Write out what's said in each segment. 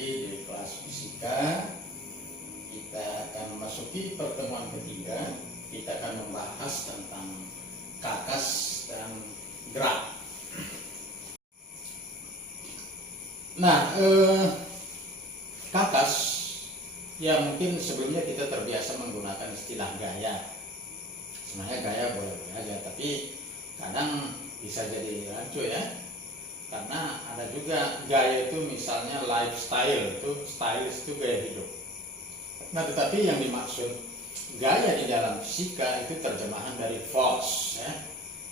kembali di kelas fisika. Kita akan memasuki pertemuan ketiga. Kita akan membahas tentang kakas dan gerak. Nah, kakas ya mungkin sebelumnya kita terbiasa menggunakan istilah gaya. Sebenarnya gaya boleh-boleh aja, tapi kadang bisa jadi rancu ya. Karena ada juga gaya itu misalnya lifestyle, itu stylish itu gaya hidup. Nah, tetapi yang dimaksud gaya di dalam fisika itu terjemahan dari force ya.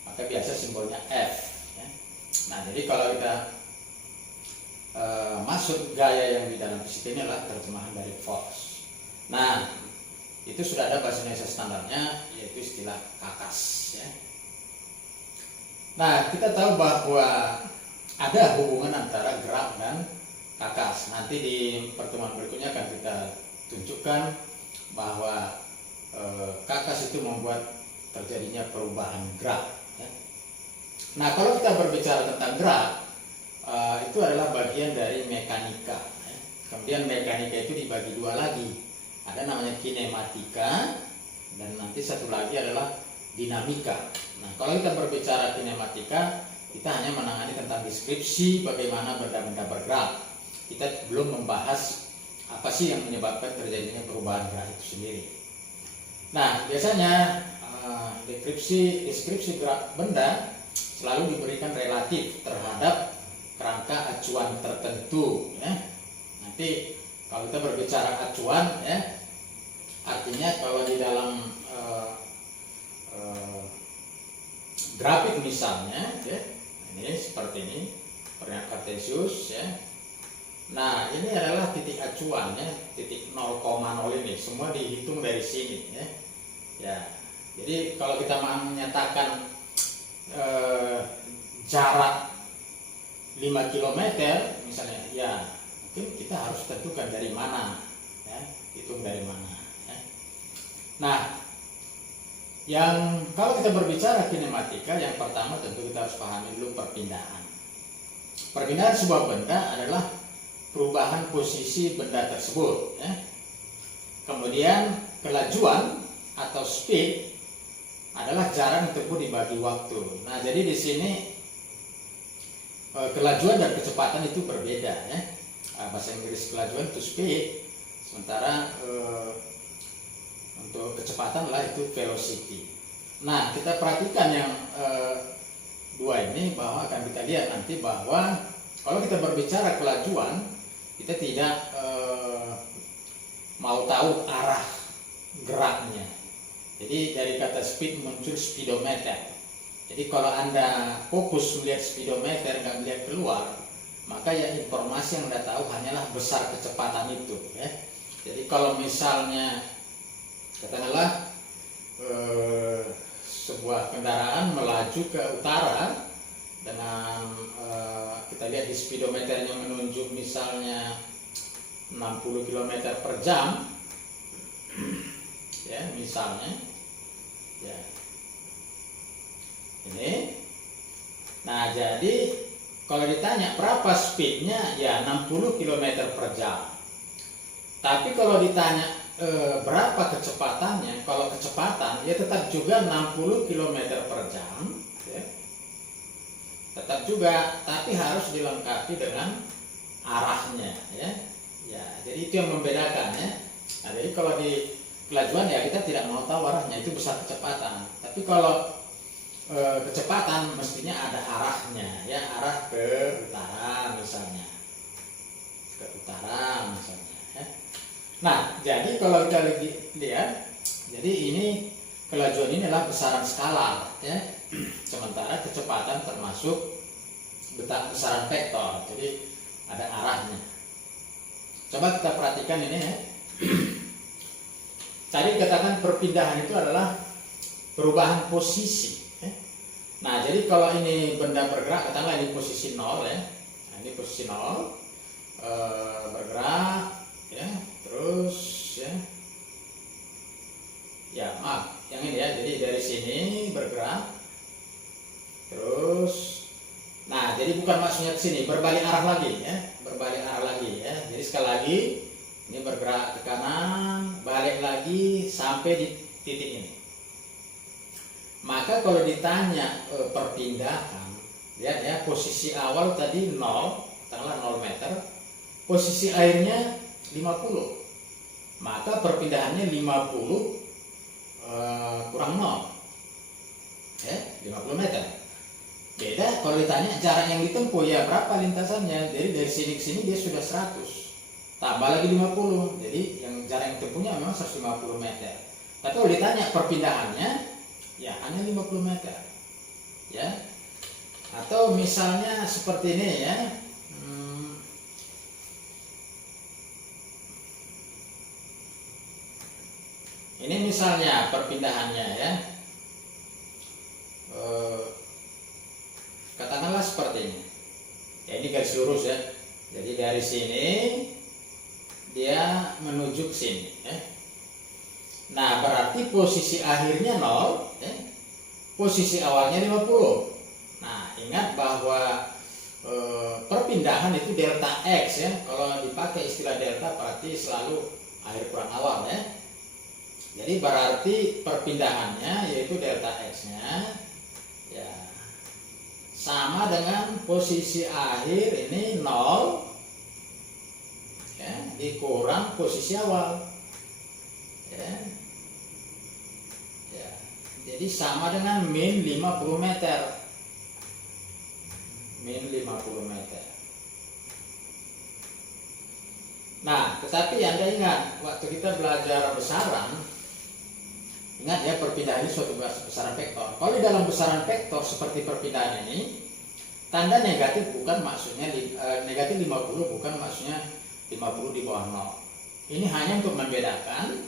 Maka biasa simbolnya F ya. Nah, jadi kalau kita masuk gaya yang di dalam fisika ini adalah terjemahan dari force. Nah, itu sudah ada bahasa Indonesia standarnya, yaitu istilah kakas ya. Nah, kita tahu bahwa ada hubungan antara gerak dan kakas. Nanti di pertemuan berikutnya akan kita tunjukkan bahwa kakas itu membuat terjadinya perubahan gerak ya. Nah, kalau kita berbicara tentang gerak, itu adalah bagian dari mekanika ya. Kemudian mekanika itu dibagi dua lagi. Ada namanya kinematika dan nanti satu lagi adalah dinamika. Nah, kalau kita berbicara kinematika, kita hanya menangani tentang deskripsi bagaimana benda-benda bergerak. Kita belum membahas apa sih yang menyebabkan terjadinya perubahan gerak itu sendiri. Nah, biasanya deskripsi gerak benda selalu diberikan relatif terhadap kerangka acuan tertentu ya. Nanti kalau kita berbicara acuan ya, artinya kalau di dalam grafik misalnya ya, ini seperti ini koordinat kartesius ya. Nah, ini adalah titik acuan ya, titik 0,0 ini semua dihitung dari sini ya. Ya. Jadi kalau kita menyatakan jarak 5 km misalnya ya, mungkin kita harus tentukan dari mana ya, hitung dari mana ya. Nah, yang kalau kita berbicara kinematika, yang pertama tentu kita harus pahami dulu perpindahan. Perpindahan sebuah benda adalah perubahan posisi benda tersebut ya. Kemudian kelajuan atau speed adalah jarak yang ditempuh dibagi waktu. Nah, jadi di sini kelajuan dan kecepatan itu berbeda ya. Bahasa Inggris kelajuan itu speed, sementara untuk kecepatan lah itu velocity. Nah, kita perhatikan yang dua ini, bahwa akan kita lihat nanti bahwa kalau kita berbicara kelajuan, kita tidak mau tahu arah geraknya. Jadi dari kata speed muncul speedometer. Jadi kalau Anda fokus melihat speedometer, nggak melihat keluar, maka ya informasi yang Anda tahu hanyalah besar kecepatan itu ya. Jadi kalau misalnya katakanlah sebuah kendaraan melaju ke utara dengan kita lihat di speedometernya menunjuk misalnya 60 km per jam ya misalnya ya ini. Nah, jadi kalau ditanya berapa speednya ya 60 km per jam. Tapi kalau ditanya berapa kecepatannya, kalau kecepatan ya tetap juga 60 km per jam ya. Tetap juga, tapi harus dilengkapi dengan arahnya ya. Ya, jadi itu yang membedakan ya. Nah, jadi kalau di kelajuan ya kita tidak mau tahu arahnya, itu besar kecepatan. Tapi kalau kecepatan mestinya ada arahnya ya, arah ke utara misalnya. Ke utara misalnya ya. Nah, jadi kalau kita lihat, jadi ini kelajuan ini adalah besaran skalar ya. Sementara kecepatan termasuk besaran vektor, jadi ada arahnya. Coba kita perhatikan ini ya. Tadi katakan perpindahan itu adalah perubahan posisi ya. Nah, jadi kalau ini benda bergerak, katakanlah ini posisi 0 ya. Nah, ini posisi 0 bergerak ya, terus ya maaf yang ini ya, jadi dari sini bergerak terus, nah jadi bukan maksudnya ke sini, berbalik arah lagi ya, berbalik arah lagi ya. Jadi sekali lagi ini bergerak ke kanan, balik lagi sampai di titik ini. Maka kalau ditanya perpindahan, lihat ya, posisi awal tadi 0, katakanlah 0 meter, posisi airnya 50. Maka perpindahannya 50 kurang 0. Ya, 50 meter. Beda kalau ditanya jarak yang ditempuh, ya berapa lintasannya. Jadi dari sini ke sini dia sudah 100. Tambah lagi 50. Jadi yang jarak yang ditempuhnya memang 150 meter. Tapi kalau ditanya perpindahannya, ya hanya 50 meter. Ya. Atau misalnya seperti ini ya. Ini misalnya perpindahannya ya. Katakanlah seperti ini. Ya, ini garis lurus ya. Jadi dari sini dia menuju ke sini ya. Nah, berarti posisi akhirnya 0 ya. Posisi awalnya 50. Nah, ingat bahwa perpindahan itu delta X ya. Kalau dipakai istilah delta berarti selalu akhir kurang awal ya. Jadi berarti perpindahannya yaitu delta X-nya ya sama dengan posisi akhir ini 0 ya, dikurang posisi awal ya. Ya. Jadi sama dengan min 50 meter. Min 50 meter. Nah, tetapi Anda ingat waktu kita belajar besaran, ingat ya, perpindahan ini suatu besaran vektor. Kalau di dalam besaran vektor seperti perpindahan ini, tanda negatif bukan maksudnya negatif 50 bukan maksudnya 50 di bawah 0. Ini hanya untuk membedakan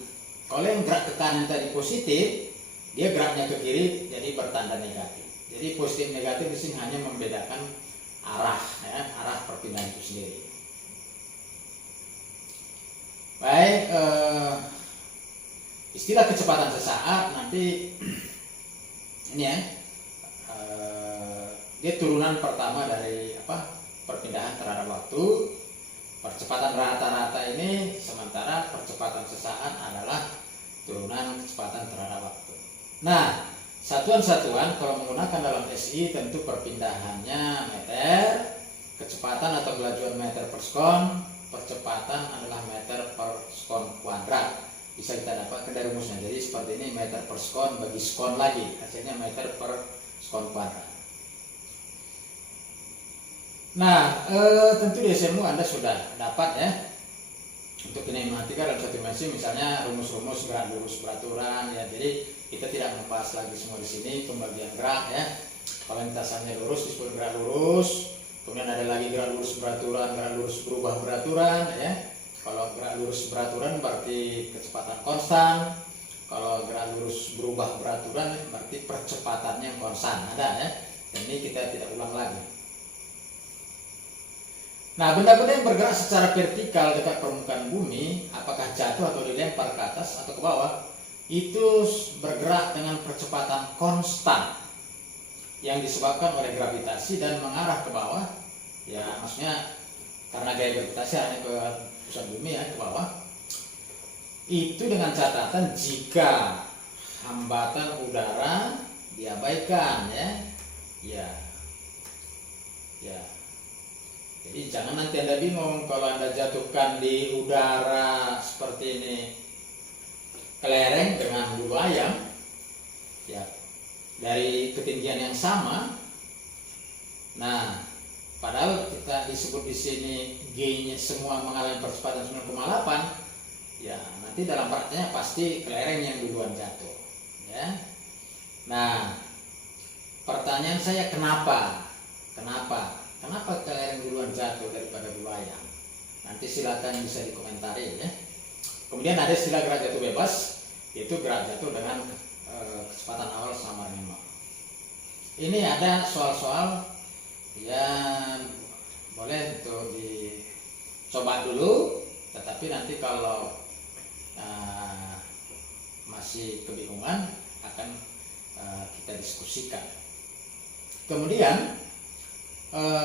kalau yang gerak ke kanan tadi positif, dia geraknya ke kiri jadi bertanda negatif. Jadi positif negatif di sini hanya membedakan arah ya, arah perpindahan itu sendiri. Baik, istilah kecepatan sesaat nanti ini ya, dia turunan pertama dari perpindahan terhadap waktu. Percepatan rata-rata ini, sementara percepatan sesaat adalah turunan kecepatan terhadap waktu. Nah, satuan-satuan kalau menggunakan dalam SI tentu perpindahannya meter, kecepatan atau kelajuan meter per sekon, percepatan adalah meter per sekon kuadrat. Bisa kita dapatkan dari rumusnya. Jadi seperti ini, meter per sekon bagi sekon lagi, hasilnya meter per sekon kuadrat. Nah, tentu di SMU Anda sudah dapat ya untuk kinematika dalam satu dimensi, misalnya rumus-rumus gerak lurus beraturan ya. Jadi kita tidak membahas lagi semua di sini pembagian gerak ya. Kalau lintasannya lurus disebut gerak lurus. Kemudian ada lagi gerak lurus beraturan, gerak lurus berubah beraturan ya. Kalau gerak lurus beraturan berarti kecepatan konstan. Kalau gerak lurus berubah beraturan berarti percepatannya konstan, ada ya. Dan ini kita tidak ulang lagi. Nah, benda-benda yang bergerak secara vertikal dekat permukaan bumi, apakah jatuh atau dilempar ke atas atau ke bawah, itu bergerak dengan percepatan konstan yang disebabkan oleh gravitasi dan mengarah ke bawah. Ya, maksudnya karena gaya gravitasi hanya ke pusat bumi ya, ke bawah. Itu dengan catatan jika hambatan udara diabaikan ya. Ya. Jadi jangan nanti Anda bingung kalau Anda jatuhkan di udara seperti ini kelereng dengan bulu ayam ya, dari ketinggian yang sama. Nah, padahal kita disebut di sini G-nya semua mengalami percepatan 9,8 ya, nanti dalam prakteknya pasti kelereng yang duluan jatuh ya. Nah, pertanyaan saya kenapa kelereng duluan jatuh daripada bulu ayam? Nanti silakan bisa dikomentari ya. Kemudian ada istilah gerak jatuh bebas, yaitu gerak jatuh dengan kecepatan awal sama dengan 0. Ini ada soal-soal yang boleh untuk dicoba dulu, tetapi nanti kalau masih kebingungan akan kita diskusikan. Kemudian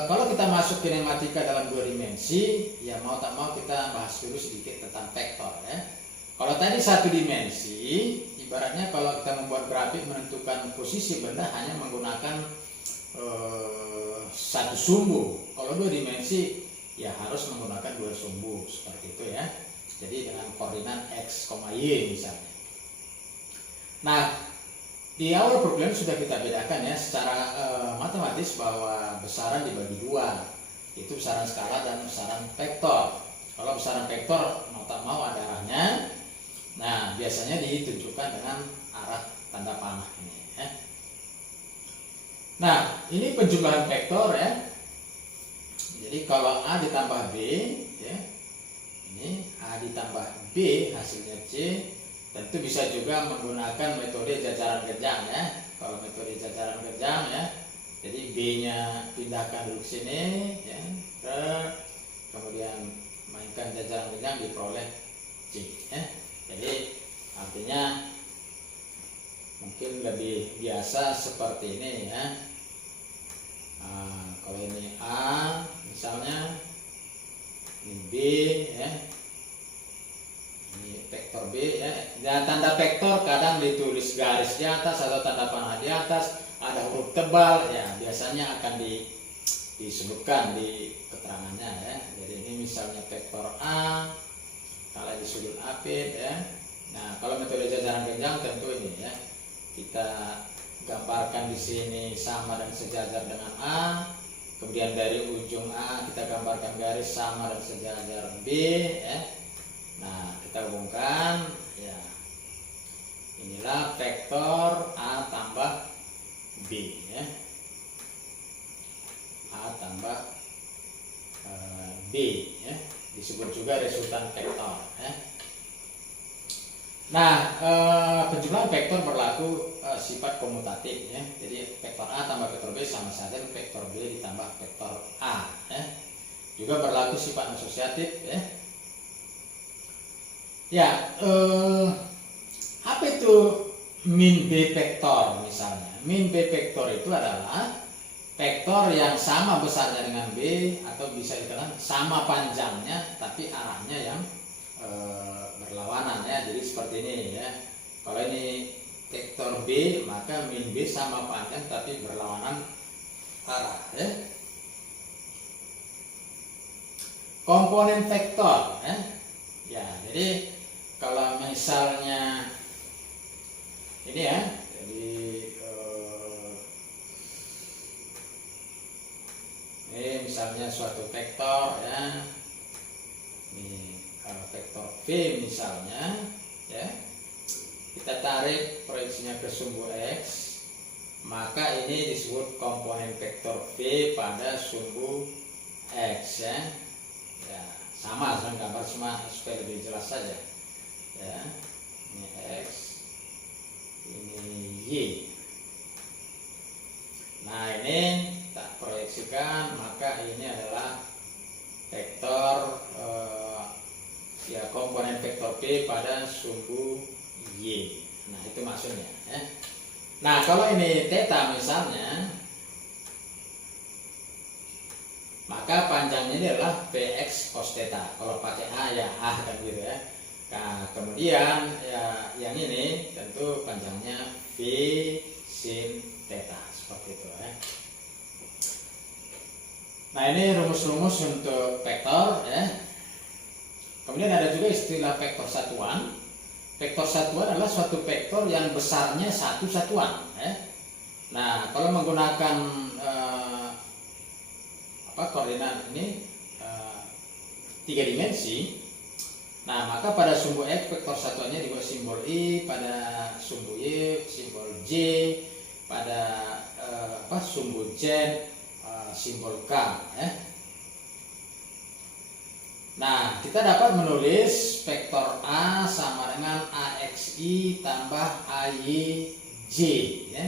Kalau kita masuk kinematika dalam 2 dimensi, ya mau tak mau kita bahas dulu sedikit tentang vektor ya. Kalau tadi 1 dimensi, ibaratnya kalau kita membuat grafik menentukan posisi benda hanya menggunakan 1 sumbu. Kalau 2 dimensi, ya harus menggunakan 2 sumbu seperti itu ya. Jadi dengan koordinat x, y misalnya. Nah, di awal problem sudah kita bedakan ya secara matematis bahwa besaran dibagi 2, itu besaran skala dan besaran vektor. Kalau besaran vektor mau tak mau ada arahnya. Nah, biasanya ditunjukkan dengan arah tanda panah ini ya. Nah, ini penjumlahan vektor ya. Jadi kalau A ditambah B ya, ini A ditambah B hasilnya C. Tentu bisa juga menggunakan metode jajaran kejam ya. Kalau metode jajaran kejam ya, jadi B-nya pindahkan dulu ke sini ya, kemudian mainkan jajaran kejam diperoleh C ya. Jadi artinya mungkin lebih biasa seperti ini ya. Nah, kalau ini A misalnya, ini B ya, ini vektor B ya. Dan tanda vektor kadang ditulis garis di atas atau tanda panah di atas, ada huruf tebal ya, biasanya akan disebutkan di keterangannya ya. Jadi ini misalnya vektor A kalau di sudut apit ya. Nah, kalau metode jajaran genjang tentu ini ya, kita gambarkan di sini sama dan sejajar dengan A. Kemudian dari ujung A kita gambarkan garis sama dan sejajar B ya. Nah, kita hubungkan ya. Inilah vektor A tambah B ya. A tambah B ya. Disebut juga resultan vektor ya. Nah, penjumlahan vektor berlaku sifat komutatif ya. Jadi vektor A tambah vektor B sama saja vektor B ditambah vektor A ya. Juga berlaku sifat asosiatif ya. Ya, apa itu min B vektor misalnya? Min B vektor itu adalah vektor yang sama besarnya dengan B, atau bisa dikatakan sama panjangnya tapi arahnya yang berlawanan ya. Jadi seperti ini ya. Kalau ini vektor B, maka min B sama panjang tapi berlawanan arah ya. Komponen vektor ya. Ya, jadi kalau misalnya ini ya, jadi ini misalnya suatu vektor ya, ini vektor V misalnya ya, kita tarik proyeksinya ke sumbu X, maka ini disebut komponen vektor V pada sumbu X ya. Ya, sama saya gambar cuma supaya lebih jelas saja ya. Ini X, ini Y. Nah, ini tak proyeksikan, maka ini adalah vektor ya, komponen vektor P pada sumbu Y. Nah, itu maksudnya ya. Nah, kalau ini theta misalnya, maka panjangnya ini adalah Px cos theta. Kalau pakai A ya A kan gitu ya. Nah, kemudian ya yang ini tentu panjangnya V sin theta seperti itu ya. Nah, ini rumus-rumus untuk vektor ya. Kemudian ada juga istilah vektor satuan. Vektor satuan adalah suatu vektor yang besarnya satu satuan ya. Nah, kalau menggunakan koordinat ini 3 dimensi, nah maka pada sumbu X vektor satuannya dibuat simbol I, pada sumbu Y simbol J, pada sumbu Z simbol K ya. Nah, kita dapat menulis vektor A sama dengan AXI tambah AYJ ya.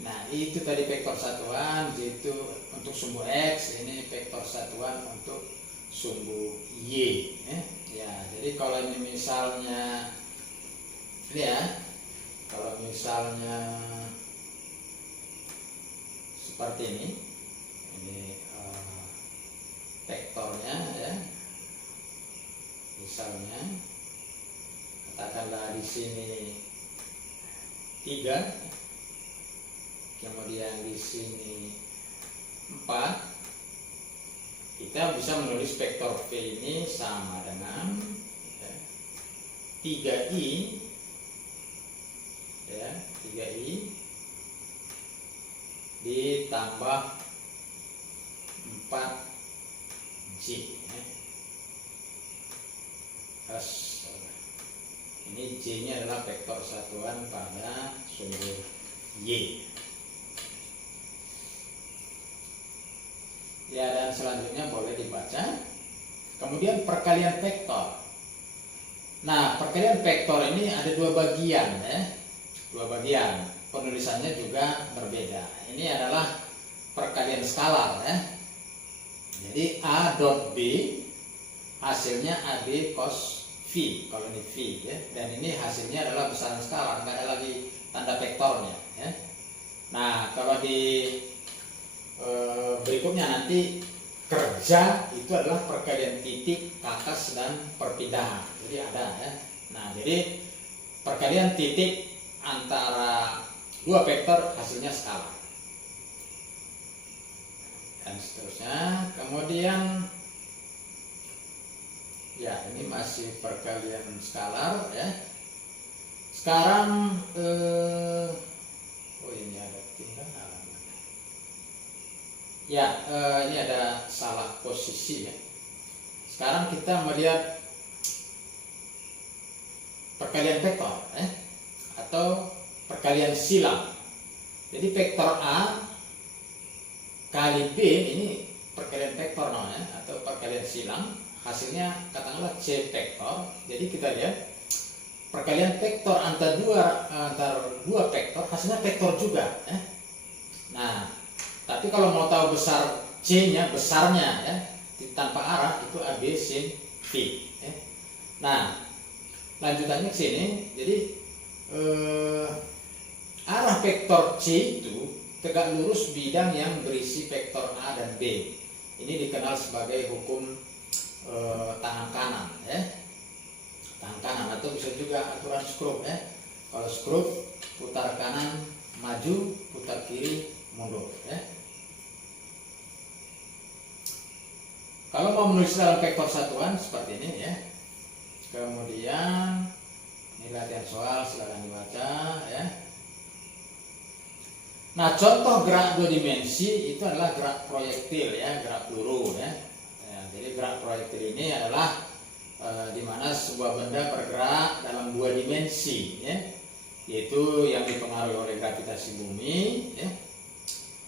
Nah, itu tadi vektor satuan, J itu untuk sumbu X, ini vektor satuan untuk sumbu Y ya. Ya, jadi kalau ini misalnya ini ya, kalau misalnya seperti ini misalnya katakanlah di sini 3, kemudian di sini 4, kita bisa menulis vektor V ini sama dengan 3i, ya, 3i ditambah 4j, ya. Ini j nya adalah vektor satuan pada sumbu y. Ya, dan selanjutnya boleh dibaca. Kemudian perkalian vektor. Nah, perkalian vektor ini ada 2 bagian, ya. 2 bagian. Penulisannya juga berbeda. Ini adalah perkalian skalar, ya. Jadi A dot B hasilnya AB cos V, kalau ini V, ya. Dan ini hasilnya adalah besaran skalar, nggak ada lagi tanda vektornya, ya. Nah, kalau di berikutnya nanti kerja itu adalah perkalian titik, kakas, dan perpindahan. Jadi ada, ya. Nah, jadi perkalian titik antara 2 vektor hasilnya skalar. Dan seterusnya. Kemudian ya, ini masih perkalian skalar, ya. Sekarang ini ada tinggalan. Ya, ini ada salah posisi, ya. Sekarang kita melihat perkalian vektor, atau perkalian silang. Jadi vektor A kali B ini perkalian vektor namanya, atau perkalian silang. Hasilnya katakanlah C vektor. Jadi kita lihat perkalian vektor antar dua vektor hasilnya vektor juga, ya. Nah, tapi kalau mau tahu besar C-nya, besarnya, ya, tanpa arah itu A, B, C, V, ya. Nah, lanjutannya ke sini. Jadi arah vektor C itu tegak lurus bidang yang berisi vektor A dan B. Ini dikenal sebagai hukum tangan kanan, ya. Tangan kanan, atau bisa juga aturan Schrödinger, ya. Kalau Schrödinger putar kanan maju, putar kiri mundur, ya. Kalau mau menulis dalam vektor satuan seperti ini, ya. Kemudian ini latihan soal, silakan dibaca, ya. Nah, contoh gerak 2 dimensi itu adalah gerak proyektil, ya, gerak peluru, ya. Jadi gerak proyektil ini adalah di mana sebuah benda bergerak dalam 2 dimensi, ya, yaitu yang dipengaruhi oleh gravitasi bumi, ya,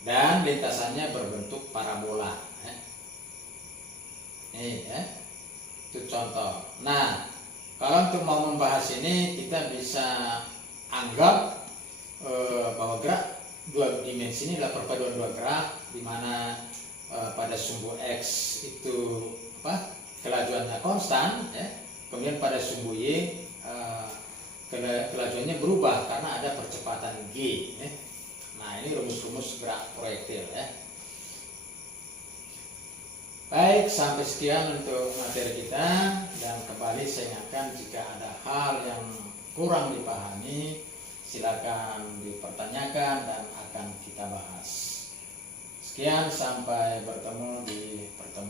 dan lintasannya berbentuk parabola, ya. Ini, ya, itu contoh. Nah, kalau untuk mau membahas ini kita bisa anggap bahwa gerak 2 dimensi ini adalah perpaduan 2 gerak, di mana pada sumbu X itu kelajuannya konstan, ya. Kemudian pada sumbu Y kelajuannya berubah karena ada percepatan G, ya. Nah, ini rumus-rumus gerak proyektil, ya. Baik, sampai sekian untuk materi kita, dan kembali saya ingatkan jika ada hal yang kurang dipahami silakan dipertanyakan dan akan kita bahas. Sekian, sampai bertemu di pertemuan